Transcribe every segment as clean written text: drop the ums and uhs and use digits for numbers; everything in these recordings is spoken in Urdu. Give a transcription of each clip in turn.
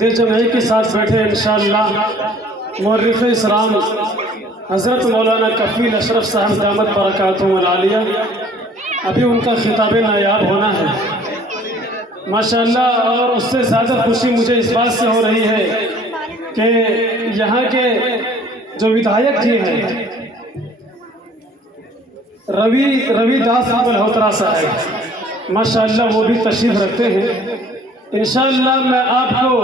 دل جمعی کے ساتھ بیٹھے انشاءاللہ مورخ اسلام حضرت مولانا کفیل اشرف صاحب دامت برکاتہم العالیہ، ابھی ان کا خطاب نایاب ہونا ہے ماشاءاللہ، اور اس سے زیادہ خوشی مجھے اس بات سے ہو رہی ہے کہ یہاں کے جو ودھایک جی ہیں روی داس ملہوترا صاحب ماشاءاللہ، وہ بھی تشریف رکھتے ہیں انشاءاللہ۔ میں آپ کو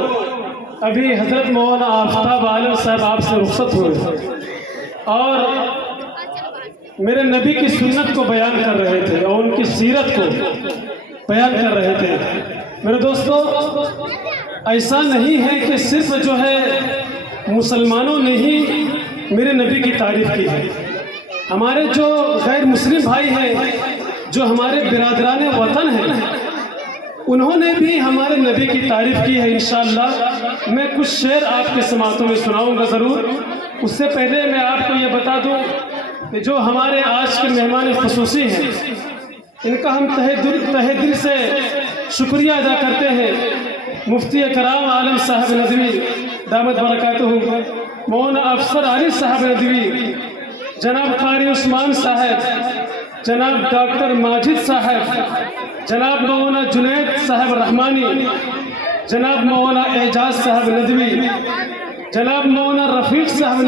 ابھی حضرت مولانا آفتاب عالم صاحب آپ سے رخصت ہوئے اور میرے نبی کی سنت کو بیان کر رہے تھے اور ان کی سیرت کو بیان کر رہے تھے۔ میرے دوستو، ایسا نہیں ہے کہ صرف جو ہے مسلمانوں نے ہی میرے نبی کی تعریف کی ہے، ہمارے جو غیر مسلم بھائی ہیں، جو ہمارے برادران وطن ہیں، انہوں نے بھی ہمارے نبی کی تعریف کی ہے انشاءاللہ۔ میں کچھ شعر آپ کے سماعتوں میں سناؤں گا ضرور۔ اس سے پہلے میں آپ کو یہ بتا دوں کہ جو ہمارے آج کے مہمان خصوصی ہیں، ان کا ہم تہہ دل سے شکریہ ادا کرتے ہیں۔ مفتی کرام عالم صاحب ندوی دامت برکاتہم، مولانا افسر علی صاحب ندوی، جناب قاری عثمان صاحب، جناب ڈاکٹر ماجد صاحب، جناب مولانا جنید صاحب رحمانی، جناب مولانا اعجاز صاحب ندوی، جناب مولانا رفیق صاحب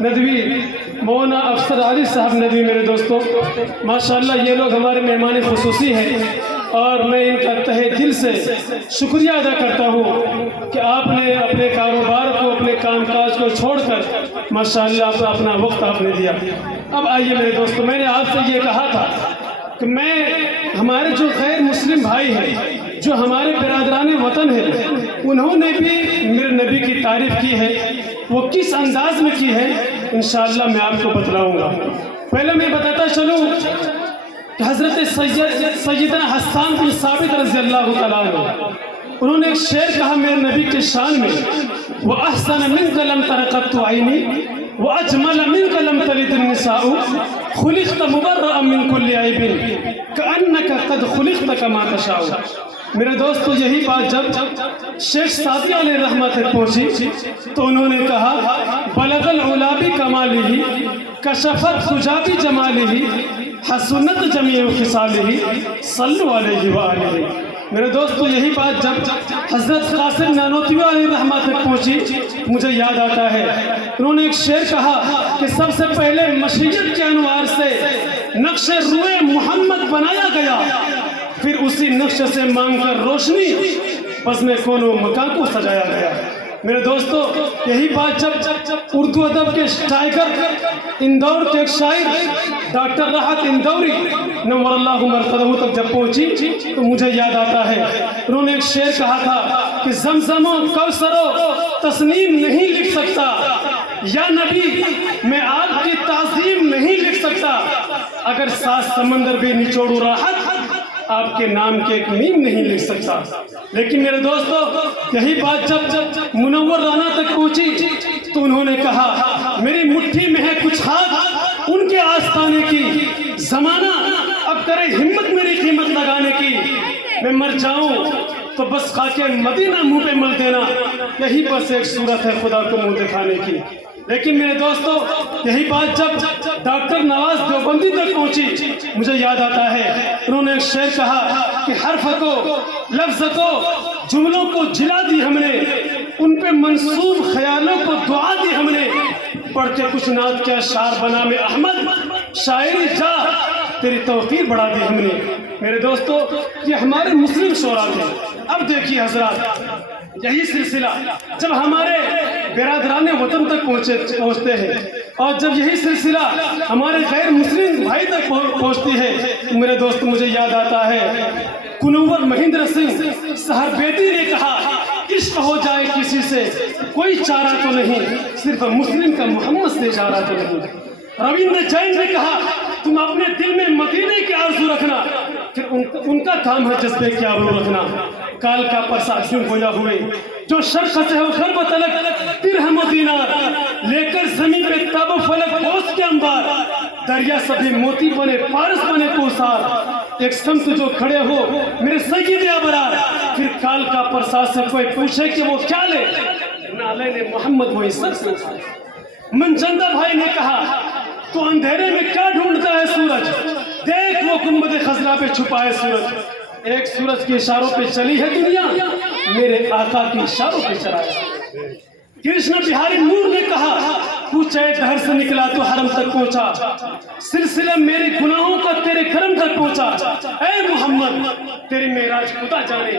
ندوی، مولانا افسر علی صاحب ندوی۔ میرے دوستوں، ماشاءاللہ یہ لوگ ہمارے مہمان خصوصی ہیں اور میں ان کا تہہ دل سے شکریہ ادا کرتا ہوں کہ آپ نے اپنے کاروبار کو، اپنے کام کاج کو چھوڑ کر ماشاءاللہ اپنا وقت آپ نے دیا۔ اب آئیے میرے دوستوں، میں نے آپ سے یہ کہا تھا کہ میں ہمارے جو غیر مسلم بھائی ہیں، جو ہمارے برادران وطن ہیں، انہوں نے بھی میرے نبی کی تعریف کی ہے۔ وہ کس انداز میں کی ہے انشاءاللہ میں آپ کو بتلاؤں گا۔ پہلے میں بتاتا چلوں کہ حضرت سیدنا حسان بن ثابت رضی اللہ تعالیٰ عنہ، انہوں نے ایک شعر کہا میرے نبی کے شان میں، وَأَحْسَنَ مِنْكَ لَمْ تَرَ قَطُّ عَيْنِي وَأَجْمَلَ مِنْكَ لَمْ تَلِدِ النِّسَاءُ خُلِقْتَ مُبَرَّأً مِنْ كُلِّ عَيْبٍ كَأَنَّكَ قَدْ خُلِقْتَ كَمَا تَشَاءُ۔ میرے دوستو، یہی بات جب شیخ سعدی علیہ رحمت تک پہنچی تو انہوں نے کہا بلغ العلا بکمالہ کشفت دجا بجمالہ حسنت جمیع خصالہ صلوا علیہ وآلہ۔ میرے دوستو، یہی بات جب حضرت قاسم نانوتوی علیہ رحمت تک پہنچی مجھے یاد آتا ہے، انہوں نے ایک شعر کہا کہ سب سے پہلے مشیت کے انوار سے نقش روئے محمد بنایا گیا، پھر اسی نقش سے مانگ کر روشنی بزم کون و مکان کو سجایا گیا۔ میرے دوستو، یہی بات جب اردو ادب کے ٹائگر اندور کے ایک شاعر ڈاکٹر راحت اندوری نور اللہ مرقدہ تک جب پہنچی تو مجھے یاد آتا ہے، انہوں نے ایک شعر کہا تھا کہ زمزم و کوثر و تسنیم نہیں لکھ سکتا، یا نبی میں آپ کی تعظیم نہیں لکھ سکتا، اگر سات سمندر بھی نچوڑوں راحت آپ کے نام کے ایک میم نہیں لکھ سکتا۔ لیکن میرے دوستو، یہی بات جب منور رانا تک پہنچی تو انہوں نے کہا میری مٹھی میں ہے کچھ خاک ان کے آستانے کی، زمانہ اب کرے ہمت میری قیمت لگانے کی، میں مر جاؤں تو بس خاک مدینہ منہ پہ مل دینا، یہی بس ایک صورت ہے خدا کو منہ دکھانے کی۔ لیکن میرے دوستو، یہی بات جب ڈاکٹر نواز دیوبندی تک پہنچی مجھے یاد آتا ہے، انہوں نے ایک شعر کہا کہ حرف کو، لفظ کو، جملوں کو جلا دی ہم نے، ان پہ منصوب خیالوں کو دعا دی ہم نے، پڑھ کے کچھ نعت کے اشعار بنا میں احمد، شاعری جا تیری توقیر بڑھا دی ہم نے۔ میرے دوستو، یہ ہمارے مسلم شعراء تھے۔ اب دیکھیے حضرات، یہی سلسلہ جب ہمارے برادران وطن تک پہنچتے ہیں اور جب یہی سلسلہ ہمارے غیر مسلم بھائی تک پہنچتی ہے تو میرے دوست مجھے یاد آتا ہے کنور مہندر سنگھ سہر بیدی نے کہا عشق ہو جائے کسی سے کوئی چارہ تو نہیں، صرف مسلم کا محمد سے چارہ تو نہیں۔ رویندر جین نے کہا تم اپنے دل میں مدینے کی آرزو رکھنا، پھر ان کا کام ہے جذبے کی آبرو رکھنا۔ کال کا پرسا کیوں گویا ہوئے جو شرق سے ہو غرب تلک درہم و دینار، لے کر زمین پہ تاب و فلک پوست کے انبار، دریا سبھی موتی بنے پارس بنے کوسار، ایک سمت جو کھڑے ہو میرے سید ابرار، پھر کال کا پرساد سے کوئی پوچھے کہ وہ کیا لے، نالین محمد وہی سر سے اٹھائے۔ منجندہ بھائی نے کہا تو اندھیرے میں کیا ڈھونڈتا ہے سورج، دیکھ وہ گنبد خضرا پہ چھپائے سورج، ایک سورج کے اشاروں پہ چلی ہے دنیا، میرے آقا کے اشاروں پہ چلائے۔ کرشن بہاری نور نے کہا کوچے دہر سے نکلا تو حرم تک پہنچا، سلسلہ میرے گناہوں کا تیرے کرم تک پہنچا، اے محمد تیری معراج خدا جانے،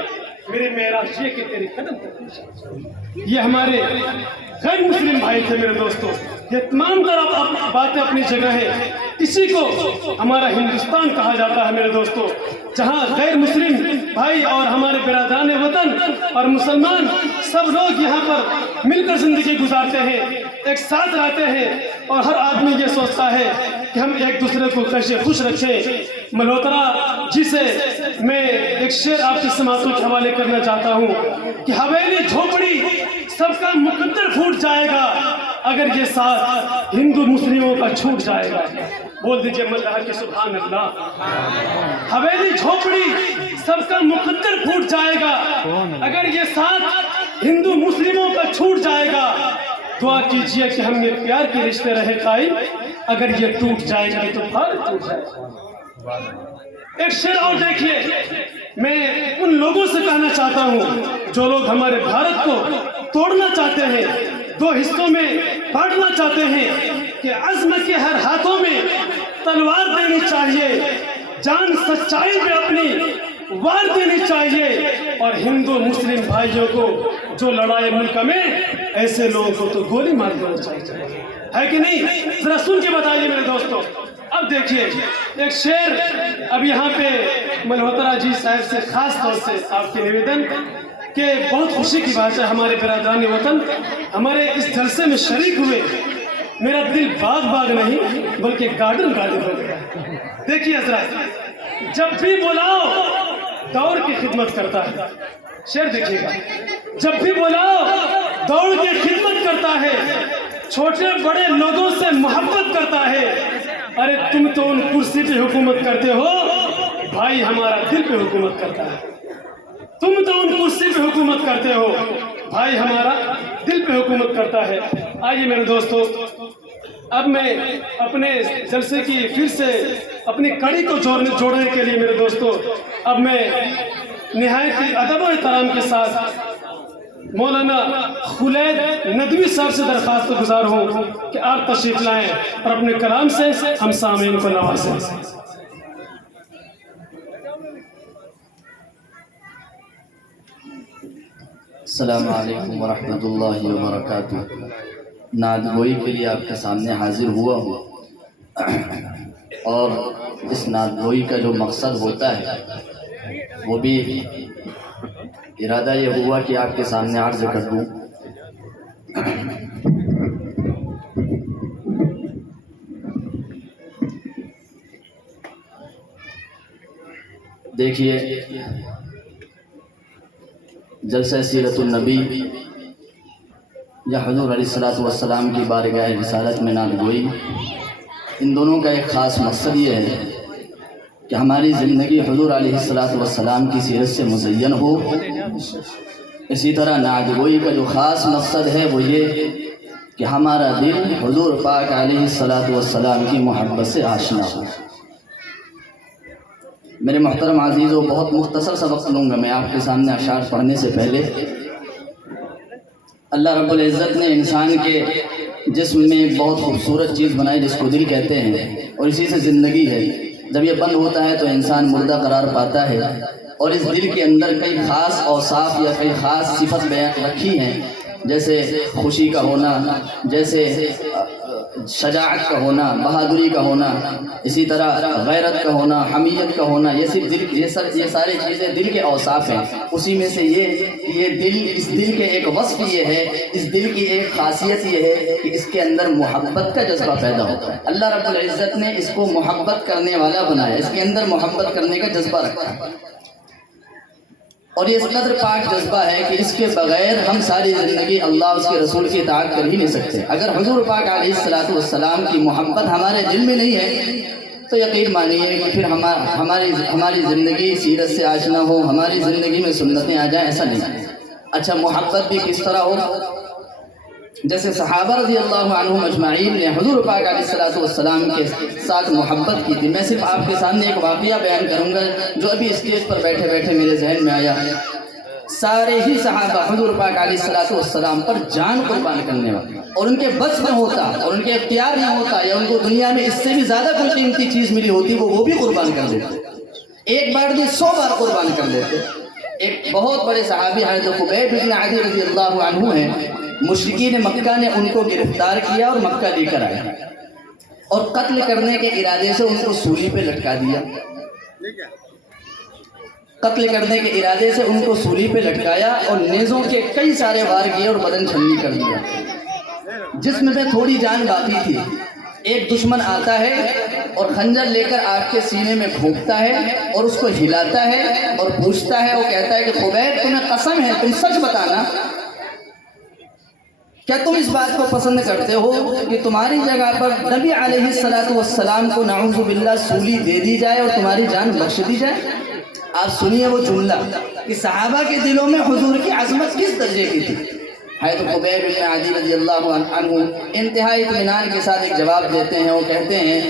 میرے معراج یہ کہ تیرے قدم تک پہنچا۔ یہ ہمارے غیر مسلم بھائی تھے میرے دوستوں، یہ تمام طرح باتیں اپنی جگہ ہے۔ اسی کو ہمارا ہندوستان کہا جاتا ہے میرے دوستوں، جہاں غیر مسلم بھائی اور ہمارے برادران وطن اور مسلمان سب لوگ یہاں پر مل کر زندگی گزارتے ہیں، ایک ساتھ رہتے ہیں، اور ہر آدمی یہ سوچتا ہے کہ ہم ایک دوسرے کو کیسے خوش رکھیں۔ ملہوترا جی سے میں ایک شعر آپ کی سماعتوں کے حوالے کرنا چاہتا ہوں کہ حویلی جھوپڑی سب کا مقدر پھوٹ جائے گا اگر یہ ساتھ ہندو مسلموں کا چھوٹ جائے گا۔ بول دیجئے ملہ کے سبحان اللہ۔ حویلی جھوپڑی سب کا مقدر پھوٹ جائے گا اگر یہ ساتھ ہندو مسلموں کا چھوٹ جائے گا۔ دعا کیجئے کہ ہم یہ پیار کے رشتے رہے قائم، اگر یہ ٹوٹ جائے گا تو بھارت ٹوٹ جائے گا۔ ایک شعر اور دیکھیے، میں ان لوگوں سے کہنا چاہتا ہوں جو لوگ ہمارے بھارت کو توڑنا چاہتے ہیں، دو حصوں میں بانٹنا چاہتے ہیں، کہ عزم کے ہر ہاتھوں میں تلوار دینی چاہیے، جان سچائی پہ اپنی وار دینی چاہیے، اور ہندو مسلم بھائیوں کو جو لڑائے ملک میں ایسے لوگوں کو تو گولی مار دینا چاہیے، ہے کہ نہیں؟ ذرا سن کے بتائیے میرے دوستوں۔ اب دیکھیے ایک شعر اب یہاں پہ ملہوترا جی صاحب سے خاص طور سے آپ کے نویدن کہ بہت خوشی کی بات ہے، ہمارے برادران وطن ہمارے اس جلسے میں شریک ہوئے، میرا دل باغ نہیں بلکہ گارڈن ہو گیا۔ دیکھیے حضرات، جب بھی بلاؤ دوڑ کی خدمت کرتا ہے، شعر دیکھیے گا، جب بھی بلاؤ دوڑ کی خدمت کرتا ہے، چھوٹے بڑے لوگوں سے محبت کرتا ہے۔ ارے تم تو ان کرسی پہ حکومت کرتے ہو، بھائی ہمارا دل پہ حکومت کرتا ہے۔ تم تو ان کرسی پہ حکومت کرتے ہو، بھائی ہمارا دل پہ حکومت کرتا ہے۔ آئیے میرے دوستو، اب میں اپنے جلسے کی پھر سے اپنی کڑی کو جوڑنے کے لیے میرے دوستو، اب میں نہایت ہی ادب و احترام کے ساتھ مولانا خلید ندوی صاحب سے درخواست گزار ہوں کہ آپ تشریف لائیں اور اپنے کلام سے ہم سامعین کو نوازیں۔ السلام علیکم ورحمۃ اللہ وبرکاتہ۔ نعت گوئی کے لیے آپ کے سامنے حاضر ہوا ہوں، اور اس نعت گوئی کا جو مقصد ہوتا ہے وہ بھی ارادہ یہ ہوا کہ آپ کے سامنے عرض کر دوں۔ دیکھیے، جلسہ سیرت النبی یا حضور علیہ السلام کی بارگاہ رسالت میں نعت گوئی، ان دونوں کا ایک خاص مقصد یہ ہے کہ ہماری زندگی حضور علیہ السلام کی سیرت سے مزین ہو۔ اسی طرح نعت گوئی کا جو خاص مقصد ہے وہ یہ کہ ہمارا دل حضور پاک علیہ السلام کی محبت سے آشنا ہو۔ میرے محترم عزیزوں، بہت مختصر سا وقت لوں گا میں آپ کے سامنے اشعار پڑھنے سے پہلے۔ اللہ رب العزت نے انسان کے جسم میں ایک بہت خوبصورت چیز بنائی جس کو دل کہتے ہیں، اور اسی سے زندگی ہے۔ جب یہ بند ہوتا ہے تو انسان مردہ قرار پاتا ہے، اور اس دل کے اندر کئی خاص اوصاف یا کئی خاص صفت بیان رکھی ہیں، جیسے خوشی کا ہونا، جیسے شجاعت کا ہونا، بہادری کا ہونا، اسی طرح غیرت کا ہونا، حمیت کا ہونا۔ یہ صرف دل، یہ ساری چیزیں دل کے اوصاف ہیں۔ اسی میں سے یہ دل، اس دل کے ایک وصف یہ ہے، اس دل کی ایک خاصیت یہ ہے کہ اس کے اندر محبت کا جذبہ پیدا ہوتا ہے۔ اللہ رب العزت نے اس کو محبت کرنے والا بنایا، اس کے اندر محبت کرنے کا جذبہ رکھا ہے، اور یہ اس قدر پاک جذبہ ہے کہ اس کے بغیر ہم ساری زندگی اللہ اس کے رسول کی اطاعت کر ہی نہیں سکتے۔ اگر حضور پاک علیہ السلام کی محبت ہمارے دل میں نہیں ہے تو یقین مانیے کہ پھر ہماری زندگی سیرت سے آشنا ہو، ہماری زندگی میں سنتیں آ جائیں، ایسا نہیں۔ اچھا محبت بھی کس طرح ہو؟ جیسے صحابہ رضی اللہ عنہم اجمعین نے حضور پاک علیہ السلام کے ساتھ محبت کی تھی۔ میں صرف آپ کے سامنے ایک واقعہ بیان کروں گا جو ابھی اسٹیج پر بیٹھے بیٹھے میرے ذہن میں آیا۔ سارے ہی صحابہ حضور پاک علیہ السلام پر جان قربان کرنے والے، اور ان کے بس میں ہوتا اور ان کے اختیار میں ہوتا یا ان کو دنیا میں اس سے بھی زیادہ کوئی قیمتی چیز ملی ہوتی وہ بھی قربان کر دیتے، ایک بار نہیں 100 بار قربان کر دیتے۔ ایک بہت بڑے صحابی حضرت خبیب بن عدی رضی اللہ عنہ ہیں، مشرکین مکہ نے ان کو گرفتار کیا اور مکہ لے کر آئے اور قتل کرنے کے ارادے سے ان کو سولی پہ لٹکا دیا۔ قتل کرنے کے ارادے سے ان کو سولی پہ لٹکایا اور نیزوں کے کئی سارے وار کیے اور بدن چھلنی کر دیا۔ جسم میں تھوڑی جان باقی تھی، ایک دشمن آتا ہے اور خنجر لے کر آپ کے سینے میں گھونپتا ہے اور اس کو ہلاتا ہے اور پوچھتا ہے، وہ کہتا ہے کہ خبیب تمہیں قسم ہے تم سچ بتانا، کیا تم اس بات کو پسند کرتے ہو کہ تمہاری جگہ پر نبی علیہ السلام کو نعوذ باللہ سولی دے دی جائے اور تمہاری جان بخش دی جائے؟ آپ سنیے وہ جملہ کہ صحابہ کے دلوں میں حضور کی عظمت کس درجے کی تھی۔ حضرت خبیب بن عدی رضی اللہ عنہ انتہائی اطمینان کے ساتھ ایک جواب دیتے ہیں، وہ کہتے ہیں